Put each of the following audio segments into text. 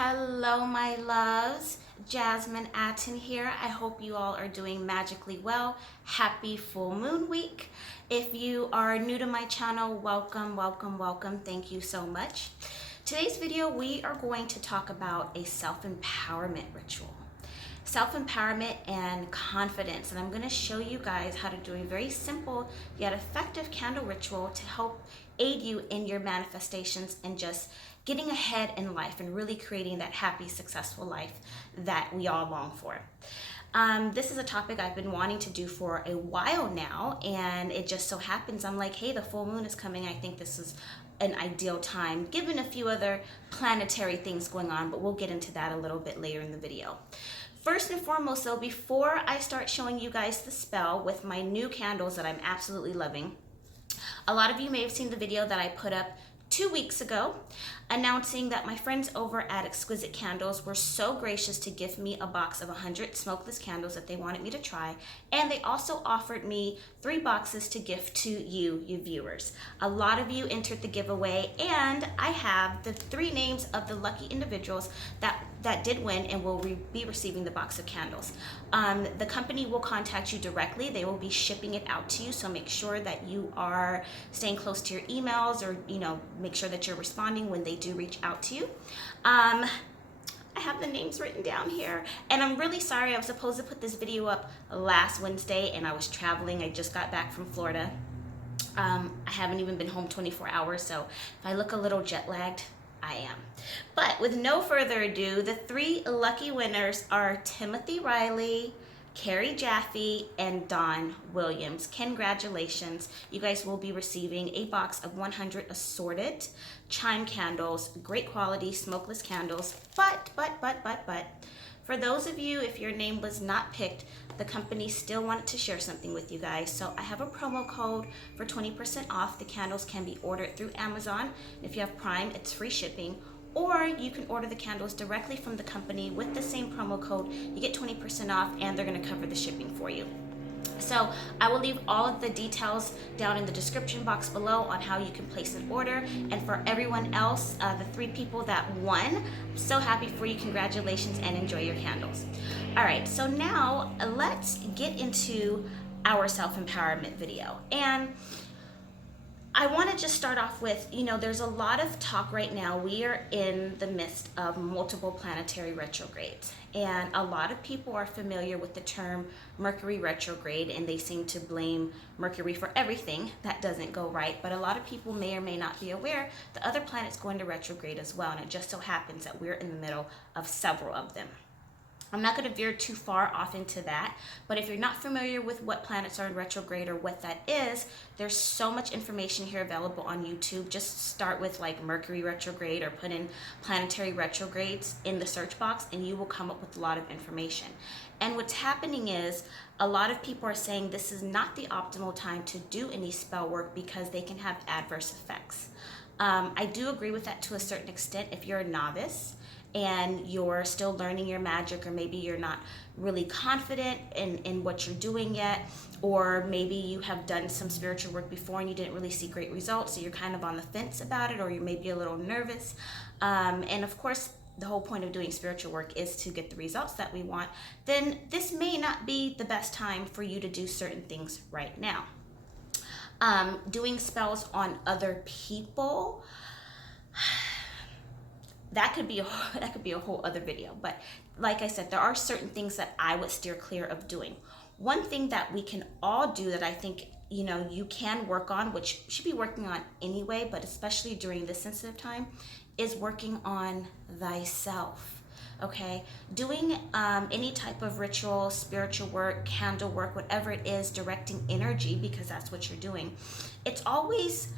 Hello, my loves. Jasmine Atten here. I hope you all are doing magically well. Happy full moon week. If you are new to my channel, welcome, welcome, welcome. Thank you so much. Today's video, we are going to talk about a self-empowerment ritual. Self-empowerment and confidence, and I'm going to show you guys how to do a very simple yet effective candle ritual to help aid you in your manifestations and just getting ahead in life and really creating that happy, successful life that we all long for. This is a topic I've been wanting to do for a while now, and it just so happens I'm like, hey, the full moon is coming. I think this is an ideal time, given a few other planetary things going on, but we'll get into that a little bit later in the video. First and foremost, though, before I start showing you guys the spell with my new candles that I'm absolutely loving, a lot of you may have seen the video that I put up 2 weeks ago announcing that my friends over at Exquisite Candles were so gracious to give me a box of 100 smokeless candles that they wanted me to try, and they also offered me 3 boxes to gift to you viewers. A lot of you entered the giveaway, and I have the 3 names of the lucky individuals that did win and will be receiving the box of candles. The company will contact you directly. They will be shipping it out to you, so make sure that you are staying close to your emails, or make sure that you're responding when they do reach out to you. I have the names written down here, and I'm really sorry. I was supposed to put this video up last Wednesday, and I was traveling. I just got back from Florida. I haven't even been home 24 hours, so if I look a little jet lagged, I am. But with no further ado, the 3 lucky winners are Timothy Riley, Carrie Jaffe, and Don Williams. Congratulations. You guys will be receiving a box of 100 assorted chime candles, great quality smokeless candles. But, for those of you, if your name was not picked, the company still wanted to share something with you guys. So I have a promo code for 20% off. The candles can be ordered through Amazon. If you have Prime, it's free shipping. Or you can order the candles directly from the company with the same promo code. You get 20% off, and they're going to cover the shipping for you. So I will leave all of the details down in the description box below on how you can place an order. And for everyone else, the 3 people that won, I'm so happy for you. Congratulations, and enjoy your candles. All right, so now let's get into our self-empowerment video. And I want to just start off with, there's a lot of talk right now. We are in the midst of multiple planetary retrogrades, and a lot of people are familiar with the term Mercury retrograde, and they seem to blame Mercury for everything that doesn't go right. But a lot of people may or may not be aware the other planets go into retrograde as well, and it just so happens that we're in the middle of several of them. I'm not going to veer too far off into that, but if you're not familiar with what planets are in retrograde or what that is, there's so much information here available on YouTube. Just start with like Mercury retrograde or put in planetary retrogrades in the search box, and you will come up with a lot of information. And what's happening is a lot of people are saying this is not the optimal time to do any spell work because they can have adverse effects. I do agree with that to a certain extent. If you're a novice and you're still learning your magic, or maybe you're not really confident in what you're doing yet, or maybe you have done some spiritual work before and you didn't really see great results, so you're kind of on the fence about it, or you may be a little nervous. And of course, the whole point of doing spiritual work is to get the results that we want. Then this may not be the best time for you to do certain things right now. Doing spells on other people, that could be a whole other video. But like I said, there are certain things that I would steer clear of doing. One thing that we can all do that I think you can work on, which you should be working on anyway, but especially during this sensitive time, is working on thyself. Okay, doing any type of ritual, spiritual work, candle work, whatever it is, directing energy, because that's what you're doing. It's always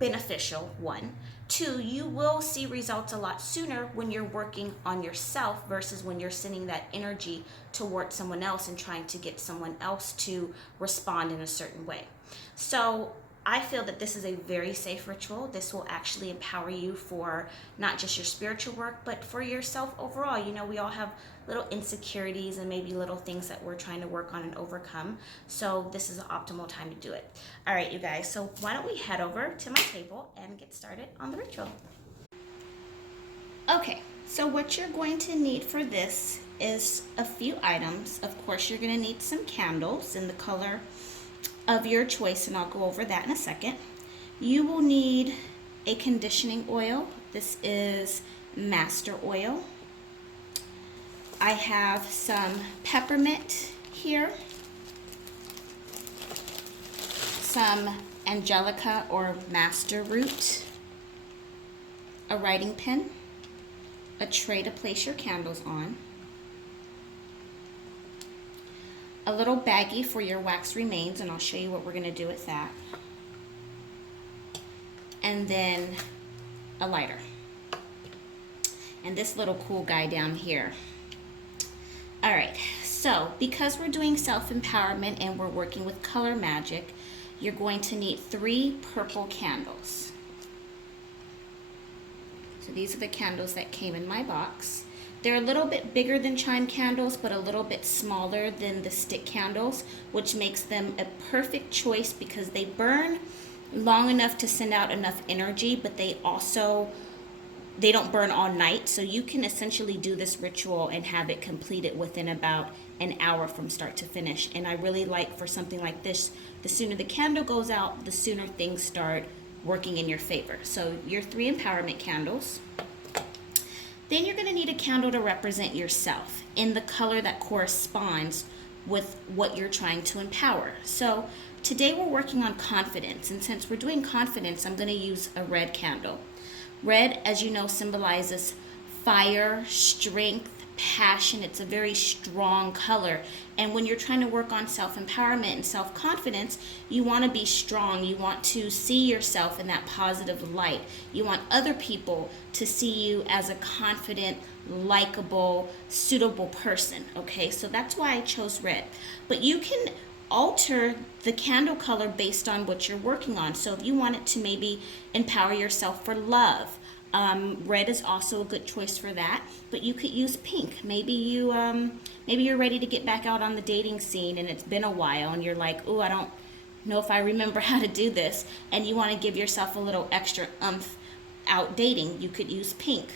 beneficial. 1, 2, you will see results a lot sooner when you're working on yourself versus when you're sending that energy towards someone else and trying to get someone else to respond in a certain way. So I feel that this is a very safe ritual. This will actually empower you for not just your spiritual work, but for yourself overall. We all have little insecurities and maybe little things that we're trying to work on and overcome. So this is an optimal time to do it. All right, you guys, so why don't we head over to my table and get started on the ritual. Okay, So what you're going to need for this is a few items. Of course, you're going to need some candles in the color of your choice, and I'll go over that in a second. You will need a conditioning oil. This is Master Oil. I have some peppermint here, some angelica or master root, a writing pen, a tray to place your candles on, a little baggie for your wax remains, and I'll show you what we're going to do with that, and then a lighter, and this little cool guy down here. All right, so because we're doing self-empowerment and we're working with color magic, you're going to need 3 purple candles. So these are the candles that came in my box. They're a little bit bigger than chime candles, but a little bit smaller than the stick candles, which makes them a perfect choice because they burn long enough to send out enough energy, but they don't burn all night. So you can essentially do this ritual and have it completed within about an hour from start to finish. And I really like, for something like this, the sooner the candle goes out, the sooner things start working in your favor. So your 3 empowerment candles. Then you're going to need a candle to represent yourself in the color that corresponds with what you're trying to empower. So today we're working on confidence, and since we're doing confidence, I'm going to use a red candle. Red, as you know, symbolizes fire, strength, passion. It's a very strong color. And when you're trying to work on self-empowerment and self-confidence, you want to be strong. You want to see yourself in that positive light. You want other people to see you as a confident, likable, suitable person. Okay, so that's why I chose red. But you can alter the candle color based on what you're working on. So if you wanted to maybe empower yourself for love, red is also a good choice for that, but you could use pink. Maybe you're ready to get back out on the dating scene and it's been a while and you're like, oh, I don't know if I remember how to do this, and you want to give yourself a little extra oomph out dating. You could use pink.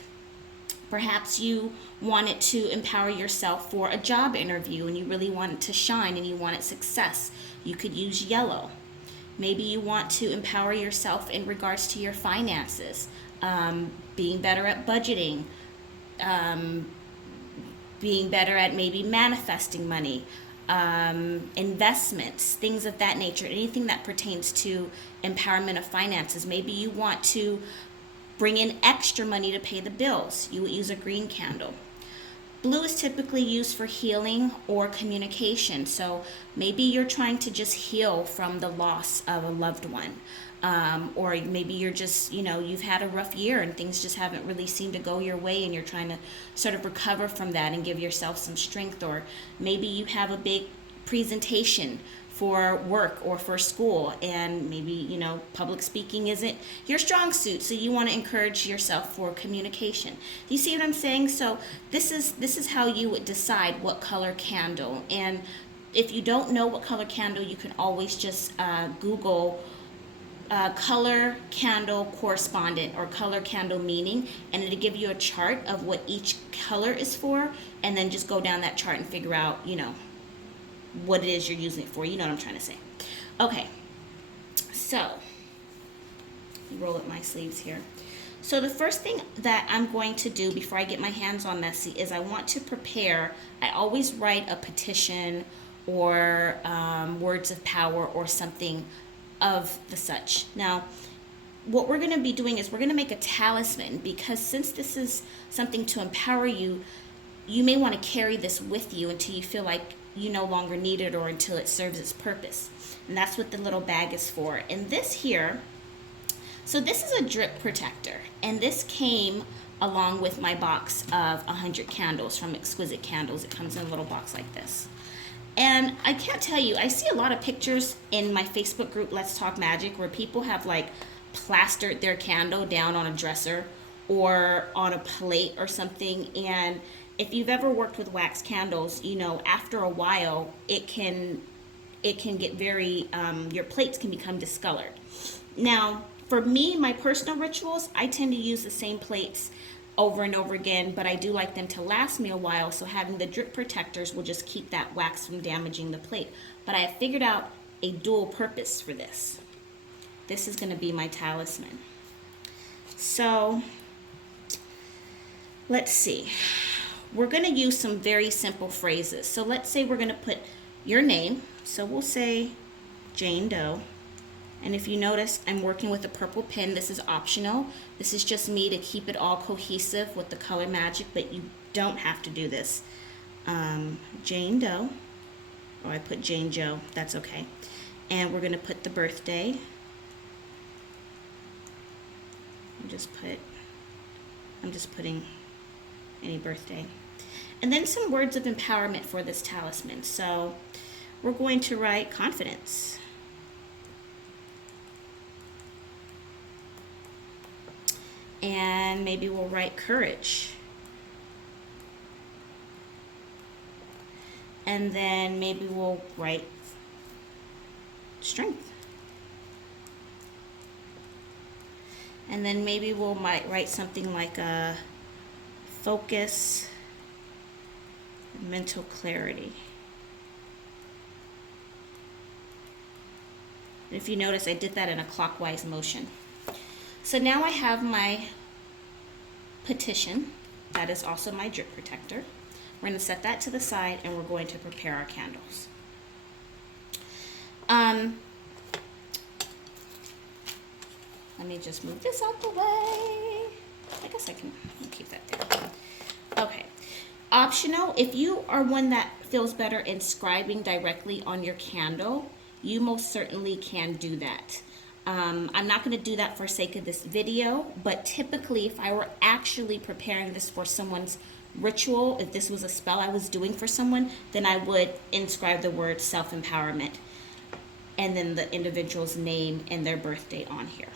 Perhaps you wanted to empower yourself for a job interview and you really wanted to shine and you wanted success. You could use yellow. Maybe you want to empower yourself in regards to your finances, being better at budgeting, being better at maybe manifesting money, investments, things of that nature, anything that pertains to empowerment of finances. Maybe you want to bring in extra money to pay the bills. You would use a green candle. Blue is typically used for healing or communication. So maybe you're trying to just heal from the loss of a loved one. Or maybe you're just, you've had a rough year and things just haven't really seemed to go your way and you're trying to sort of recover from that and give yourself some strength. Or maybe you have a big presentation for work or for school, and maybe public speaking isn't your strong suit, so you want to encourage yourself for communication. Do you see what I'm saying? So this is how you would decide what color candle. And if you don't know what color candle, you can always just Google color candle correspondent or color candle meaning, and it'll give you a chart of what each color is for, and then just go down that chart and figure out what it is you're using it for. You know what I'm trying to say. Okay, so roll up my sleeves here. So the first thing that I'm going to do before I get my hands all messy is I want to prepare. I always write a petition or words of power or something of the such. Now, what we're going to be doing is we're going to make a talisman, because since this is something to empower you, you may want to carry this with you until you feel like you no longer need it or until it serves its purpose. And that's what the little bag is for. And this here, so this is a drip protector, and this came along with my box of 100 candles from Exquisite Candles. It comes in a little box like this. And I can't tell you, I see a lot of pictures in my Facebook group, Let's Talk Magic, where people have like plastered their candle down on a dresser or on a plate or something. And if you've ever worked with wax candles, after a while it can get very, your plates can become discolored. Now, for me, my personal rituals, I tend to use the same plates over and over again, but I do like them to last me a while, so having the drip protectors will just keep that wax from damaging the plate. But I have figured out a dual purpose for this. This is going to be my talisman. So let's see. We're going to use some very simple phrases. So let's say we're going to put your name. So we'll say Jane Doe. And if you notice, I'm working with a purple pen. This is optional. This is just me to keep it all cohesive with the color magic, but you don't have to do this. Jane Doe. Oh, I put Jane Joe. That's okay. And we're going to put the birthday. I'm just putting any birthday. And then some words of empowerment for this talisman. So we're going to write confidence. And maybe we'll write courage. And then maybe we'll write strength. And then maybe might write something like a focus, mental clarity. If you notice, I did that in a clockwise motion. So now I have my petition. That is also my drip protector. We're going to set that to the side and we're going to prepare our candles. Let me just move this out the way. I guess I can keep that there. Okay. Optional, if you are one that feels better inscribing directly on your candle, you most certainly can do that. I'm not going to do that for sake of this video, but typically if I were actually preparing this for someone's ritual, if this was a spell I was doing for someone, then I would inscribe the word self-empowerment and then the individual's name and their birthday on here.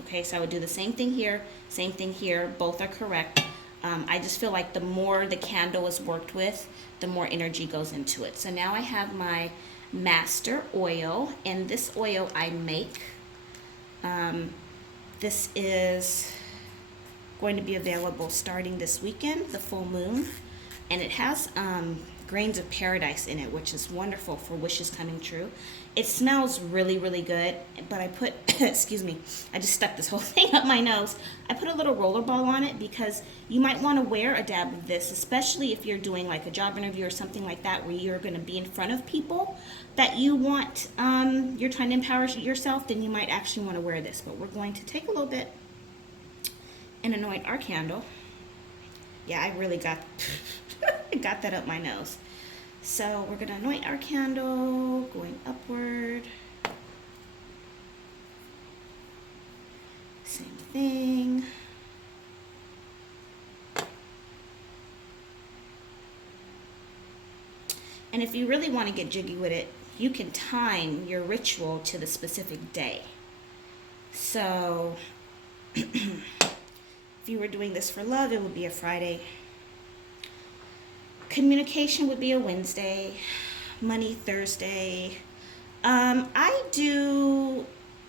Okay, so I would do the same thing here, both are correct. I just feel like the more the candle is worked with, the more energy goes into it. So now I have my master oil, and this oil I make. This is going to be available starting this weekend, the full moon, and it has grains of paradise in it, which is wonderful for wishes coming true. It smells really, really good, but I put, excuse me, I just stuck this whole thing up my nose. I put a little rollerball on it because you might want to wear a dab of this, especially if you're doing like a job interview or something like that where you're going to be in front of people that you want, you're trying to empower yourself, then you might actually want to wear this. But we're going to take a little bit and anoint our candle. Yeah, I really got got that up my nose. So we're going to anoint our candle, going upward. Same thing. And if you really want to get jiggy with it, you can time your ritual to the specific day. So if you were doing this for love, it would be a Friday. Communication would be a Wednesday. Money, Thursday. I do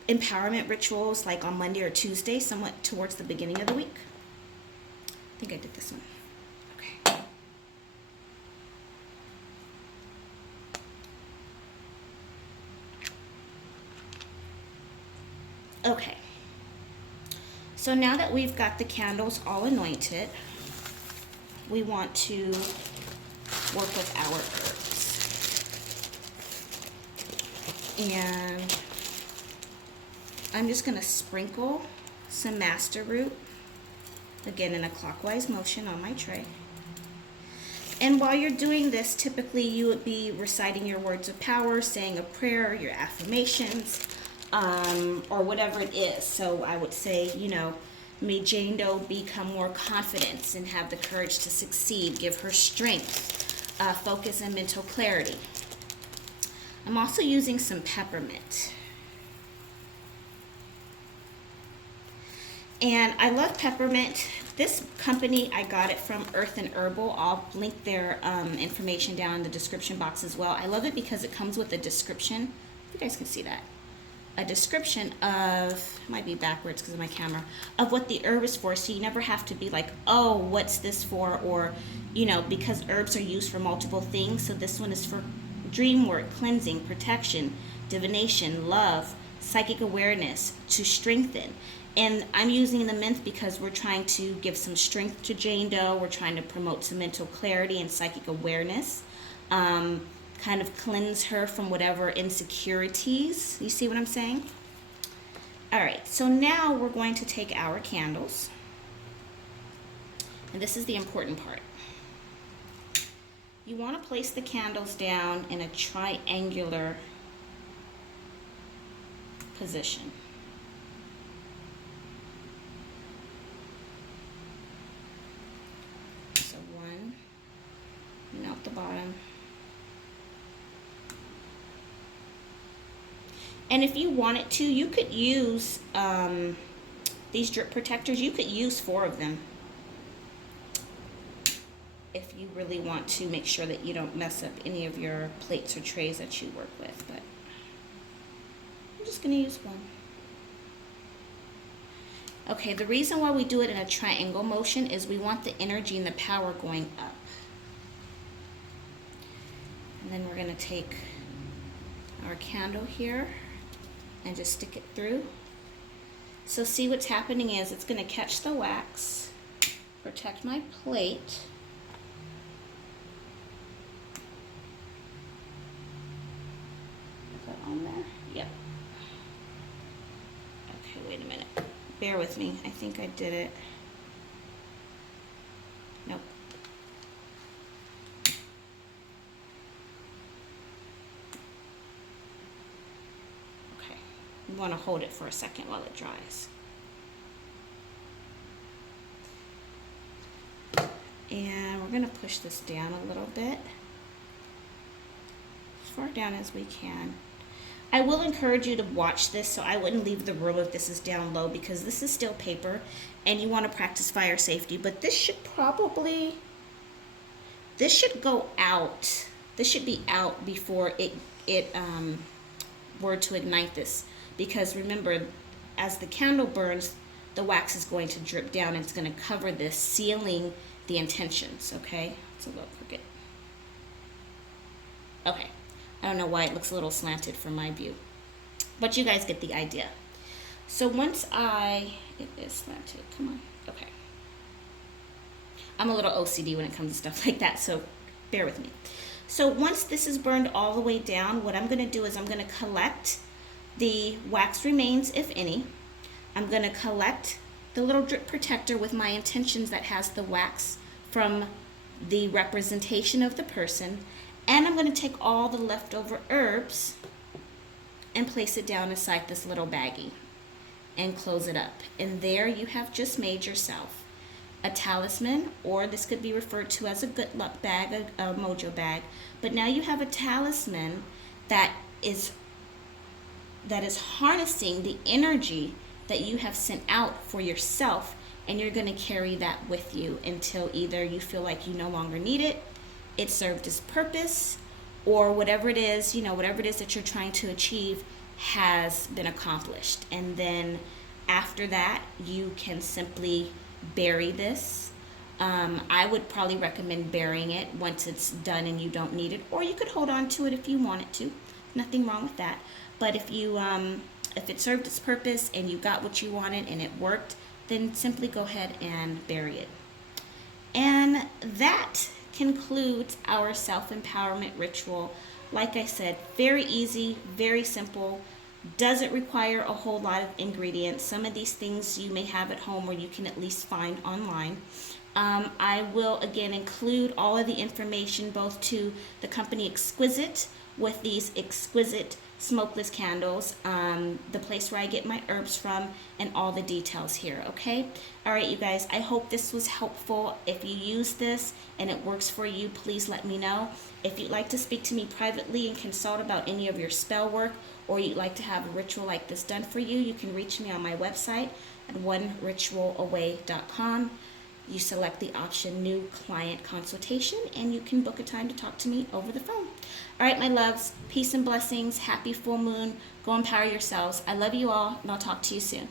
empowerment rituals like on Monday or Tuesday, somewhat towards the beginning of the week. I think I did this one. Okay. Okay. So now that we've got the candles all anointed, we want to work with our herbs. And I'm just going to sprinkle some master root, again in a clockwise motion on my tray. And while you're doing this, typically you would be reciting your words of power, saying a prayer, your affirmations, or whatever it is. So I would say, you know, may Jane Doe become more confident and have the courage to succeed. Give her strength, focus, and mental clarity. I'm also using some peppermint. And I love peppermint. This company, I got it from Earth and Herbal. I'll link their information down in the description box as well. I love it because it comes with a description. You guys can see that. a description of, might be backwards because of my camera, of what the herb is for, so you never have to be like, oh, what's this for? Or, you know, because herbs are used for multiple things, so this one is for dream work, cleansing, protection, divination, love, psychic awareness, to strengthen. And I'm using the mint because we're trying to give some strength to Jane Doe. We're trying to promote some mental clarity and psychic awareness. Kind of cleanse her from whatever insecurities. You see what I'm saying? All right, so now we're going to take our candles. And this is the important part. You want to place the candles down in a triangular position. So one, and out the bottom. And if you wanted to, you could use these drip protectors. You could use 4 of them if you really want to make sure that you don't mess up any of your plates or trays that you work with. But I'm just going to use one. Okay, the reason why we do it in a triangle motion is we want the energy and the power going up. And then we're going to take our candle here and just stick it through. So see, what's happening is it's going to catch the wax, protect my plate. Is that on there? Yep. Okay, wait a minute. Bear with me. I think I did it. Nope. You want to hold it for a second while it dries. And we're going to push this down a little bit, as far down as we can. I will encourage you to watch this, so I wouldn't leave the room if this is down low, because this is still paper and you want to practice fire safety. But this should go out. This should be out before it were to ignite this. Because remember, as the candle burns, the wax is going to drip down and it's going to cover this, sealing the intentions, okay? It's a little crooked. Okay. I don't know why it looks a little slanted from my view. But you guys get the idea. So once it is slanted, come on, okay. I'm a little OCD when it comes to stuff like that, so bear with me. So once this is burned all the way down, what I'm going to do is I'm going to collect the wax remains, if any. I'm going to collect the little drip protector with my intentions that has the wax from the representation of the person, and I'm going to take all the leftover herbs and place it down inside this little baggie and close it up. And there you have just made yourself a talisman, or this could be referred to as a good luck bag, a mojo bag. But now you have a talisman that is harnessing the energy that you have sent out for yourself, and you're going to carry that with you until either you feel like you no longer need it, it served its purpose, or whatever it is, whatever it is that you're trying to achieve has been accomplished. And then after that, you can simply bury this. I would probably recommend burying it once it's done and you don't need it, or you could hold on to it if you wanted to. Nothing wrong with that. But if it served its purpose and you got what you wanted and it worked, then simply go ahead and bury it. And that concludes our self-empowerment ritual. Like I said, very easy, very simple, doesn't require a whole lot of ingredients. Some of these things you may have at home or you can at least find online. I will again include all of the information both to the company Exquisite with these exquisite smokeless candles, the place where I get my herbs from, and all the details here, okay? All right, you guys, I hope this was helpful. If you use this and it works for you, please let me know. If you'd like to speak to me privately and consult about any of your spell work, or you'd like to have a ritual like this done for you, you can reach me on my website at oneritualaway.com. you select the option New Client Consultation, and you can book a time to talk to me over the phone. All right, my loves, peace and blessings. Happy full moon. Go empower yourselves. I love you all, and I'll talk to you soon.